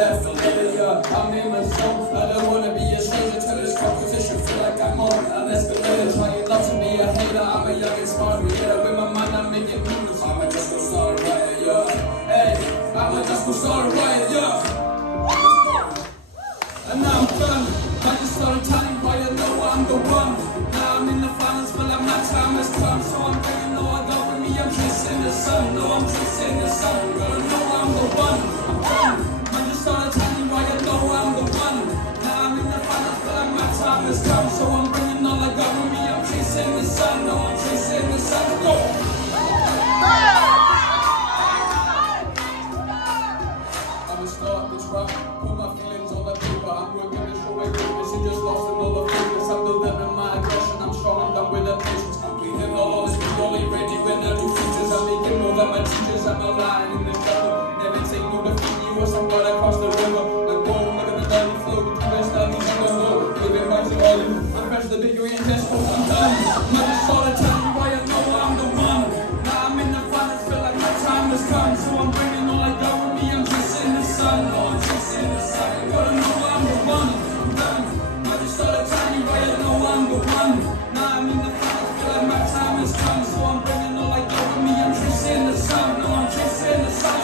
left a later, yeah. I'm in my zone, I don't wanna be a stranger to this competition. Feel like I'm on an escalator, trying not to be a hater. I'm a young and smart creator, with my mind I'm making moves. I'ma just go start a riot, yeah. Hey, I'ma just go start a riot, yeah. And now I'm done, I just started telling why I know I'm the one. Now I'm in the finals, but my time has come. So I'm bringing all I got with me, I'm chasing the sun. No, I'm chasing the sun, girl, know I'm the one. I'm done, I just started telling why I know I'm the one. Now I'm in the finals, but my time has come. So I'm bringing all I got with me, I'm chasing the sun. No, I'm chasing the sun, go! I'ma start this rap, put my feelings on the paper. I'm working this show like this, and just lost another focus. I'm building in my aggression, I'm strong and done with the patience. Completing all this, we only ready when I do features. I'm making more than my teachers, I'm a lion in this jungle. Never take no defeat, you or somebody across the river. Like whoa, look at the dirty flow, the best that needs to go. Living by the volume, I'm fresh the degree in test, I'm done. I just started telling you why I know I'm the one. Now I'm in the finals, feel like my time has come. So I'm bringing all I got with me, I'm chasing the sun. Oh, I'm chasing the sun, you gotta know I'm the one. I'm done, I just started telling you why I know I'm the one. Now I'm in the finals, feel like my time has come. So I'm bringing all I got with me, I'm chasing the sun. No, I'm chasing the sun.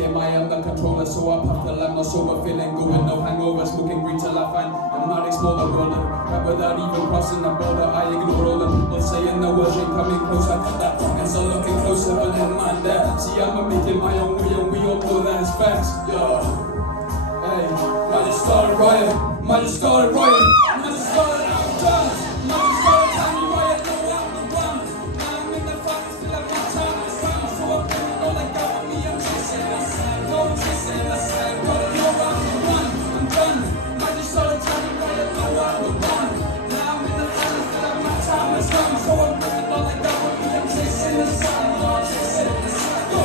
I am the controller, so I puff till I'm not sober, feeling good with no hangover, smoking green till I find I might explore the world, rap without even crossing the border. I ignore all the people saying the words ain't coming closer. That pockets are looking closer, but in mind there. See, I'm making my own way, and we all know that it's facts. Yeah. Hey, might just start a riot, might just start a riot, might just start an outdone, might just start a tell me why I know I'm the one. Now I'm in the finals, feel like my time has come, so I'm doing all I got with me, I'm chasing the sun. I'm chasing the sun, gotta know I'm the one. I'm done, might just start a tell me why I know I'm the one. Now I'm in the finals, feel like my time has come, so I'm doing all I got with me, I'm chasing the sun. I'm chasing the sun, go!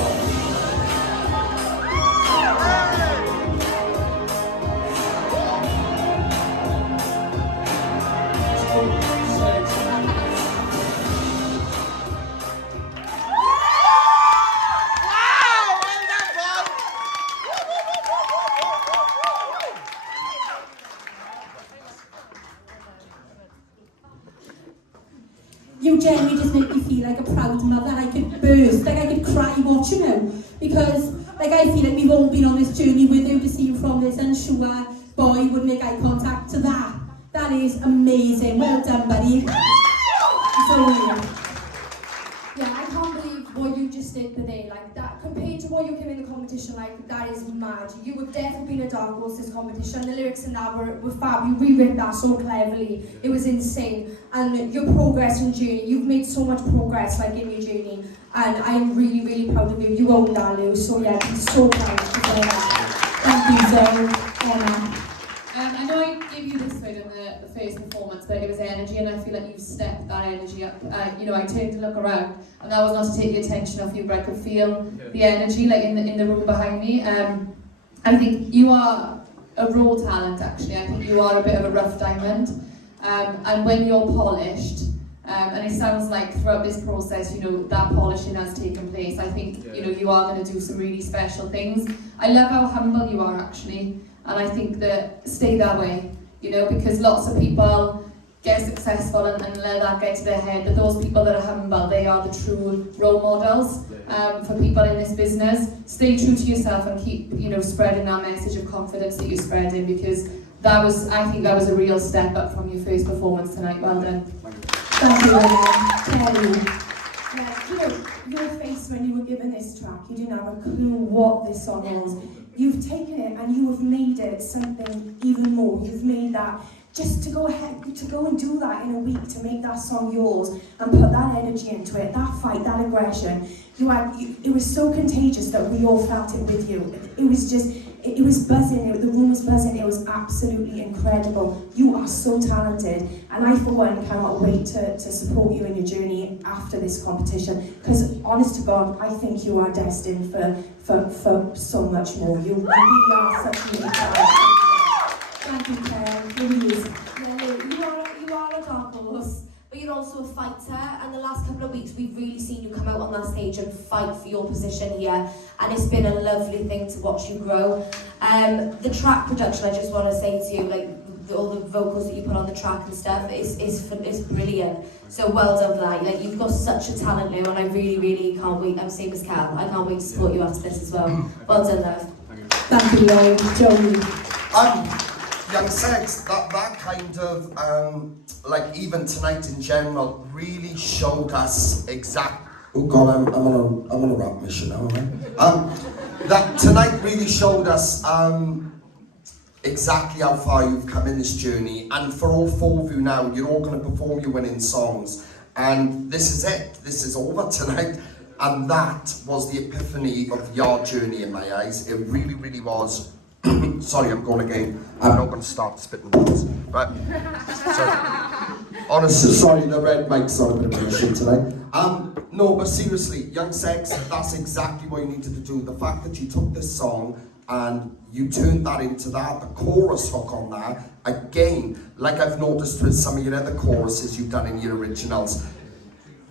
You genuinely just make me feel like a proud mother. I could burst, like I could cry watching you. Because like I feel like we've all been on this journey with you to see you from this unsure boy would make eye contact to that. That is amazing. Well done, buddy. So yeah, I can't believe what you just did today. Like that, compared to what you came in the competition, like that is mad. You would definitely been a dark horse this competition. The lyrics in that were fab. You rewrote that so cleverly. It was insane. And your progress and journey, you've made so much progress like in your journey. And I'm really, really proud of you. You own that, Lou. So yeah, I'm so proud to say that. Thank you, Zoe. Emma. I know I gave you this food in the first performance, but it was energy, and I feel like you've stepped that energy up. I turned to look around, and that was not to take the attention off you, but I could feel the energy, like in the room behind me. I think you are a raw talent, actually. I think you are a bit of a rough diamond, and when you're polished, and it sounds like throughout this process, that polishing has taken place. I think you are going to do some really special things. I love how humble you are, actually. And I think that stay that way, because lots of people get successful and let that get to their head. But those people that are humble, they are the true role models for people in this business. Stay true to yourself and keep, spreading that message of confidence that you're spreading, because I think that was a real step up from your first performance tonight. Well done. thank you, Kelly. Yeah, your face when you were given this track, you didn't have a clue what this song was. You've taken it and you have made it something even more. You've made that, just to go ahead, to go and do that in a week, to make that song yours and put that energy into it, that fight, that aggression. It was so contagious that we all felt it with you. It was buzzing, the room was was buzzing. It was absolutely incredible. You are so talented, and I for one cannot wait to support you in your journey after this competition, because honest to God, I think you are destined for so much more. You really are such a unique talent. Thank you, Kev. Louise. Yeah, you are a dark horse, but you're also a fighter, and the last couple of weeks we've really seen you come out on that stage and fight for your position here, and it's been a lovely thing to watch you grow. The track production, I just want to say to you, like all the vocals that you put on the track and stuff is brilliant. So well done for that. Like, you've got such a talent, Lou, and I really can't wait. I'm same as Cal. I can't wait to support you after this as well. Well done, love. Thank you, Lloyd. Joey. Young Sex, that kind of, like even tonight in general, really showed us oh God, I'm on a rap mission now, am I? That tonight really showed us exactly how far you've come in this journey, and for all four of you now, you're all going to perform your winning songs, and this is it. This is over tonight, and that was the epiphany of your journey in my eyes. It really was. Sorry, I'm going again. I'm not going to start spitting words. Right? So, honestly, sorry, the red mic's on a bit of a machine tonight. No, but seriously, Young Sex, that's exactly what you needed to do. The fact that you took this song and you turned that into that, the chorus hook on that, again, like I've noticed with some of your other choruses you've done in your originals,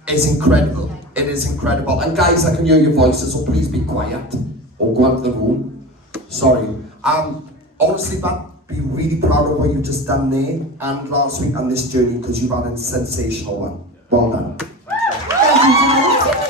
is incredible. It is incredible. And guys, I can hear your voices, so please be quiet or go out of the room. Sorry. Honestly, but be really proud of what you've just done there and last week on this journey, because you've had a sensational one. Well done. Thank you, Joey.